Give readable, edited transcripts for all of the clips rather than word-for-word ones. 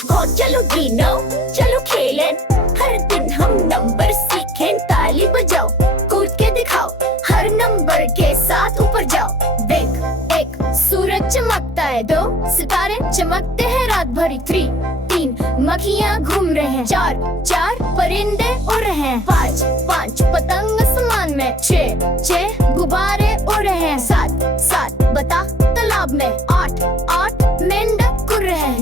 हो चलो गिनो, चलो खेलें, हर दिन हम नंबर सीखें। ताली बजाओ, कूद के दिखाओ, हर नंबर के साथ ऊपर जाओ। देख एक सूरज चमकता है, 2 सितारे चमकते हैं रात भरी। 3 मक्खियाँ घूम रहे हैं। 4 परिंदे उड़ रहे हैं। 5 पतंग आसमान में। 6 गुब्बारे उड़ रहे हैं। 7 बता तालाब में। 8 मेंढक उड़ रहे हैं।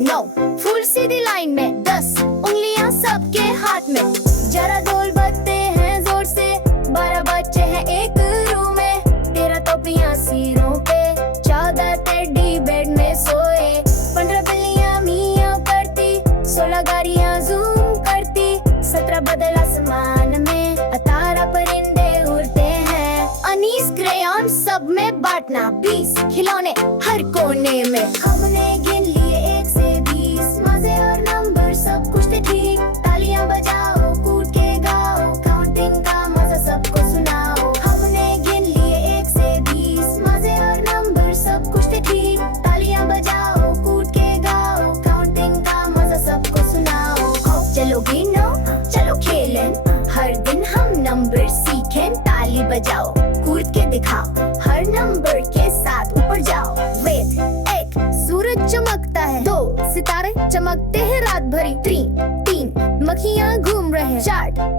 9 फूल सीधी लाइन में। 10 उंगलियां सबके हाथ में। जरा ढोल बजते हैं जोर से, 12 बच्चे हैं एक रूम में। 13 टोपियां सिरों पे, 14 टेडी बेड में सोए। 15 बिल्लियां मियाँ करती, 16 गाड़ियां जूम करती। 17 बादल आसमान में, 18 परिंदे उड़ते हैं। 19 क्रेयॉन सब में बांटना, 20 खिलौने हर कोने में। हमने गिन लिए 1 से 20, मजे और नंबर सब कुछ थे ठीक। तालियां बजाओ, कूद के गाओ, काउंटिंग का मजा सबको सुनाओ। हमने गिन लिए 1 से 20, मजे और नंबर सब कुछ थे ठीक। तालियां बजाओ, कूद के गाओ, काउंटिंग का मजा सबको सुनाओ। चलो गिनो, चलो खेलें, हर दिन हम नंबर सीखें। ताली बजाओ, कूद के दिखाओ, हर नंबर के साथ ऊपर जाओ। वेट 1 सूरज चमकता है। 2 सितारे चमकते हैं रात भरी। 3 मक्खियाँ घूम रहे हैं।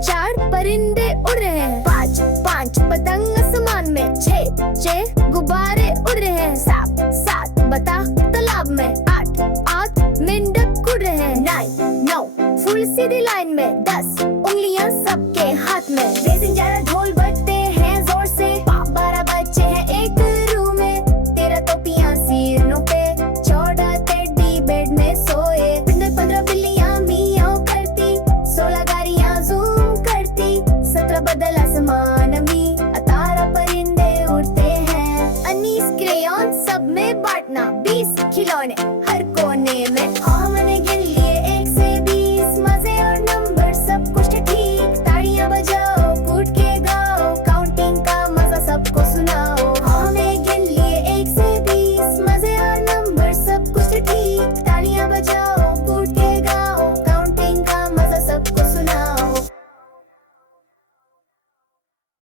4 परिंदे उड़ रहे हैं। 5 पतंग आसमान में। 6 गुब्बारे उड़ रहे हैं। 7 बता तालाब में। 8 मेंढक उड़ रहे हैं। 9 फूल सीधी लाइन में। 10 उंगलियां सबके हाथ में। रेसिंग जरा ढोल बजते हैं जोर से, 12 बच्चे हैं एक रूम में। 13 टोपियां सिरों पे, 14 टेडी बेड में सोए। 15 बिल्लियां मियाँ करती, 16 गाड़ियां जूम करती। 17 बदला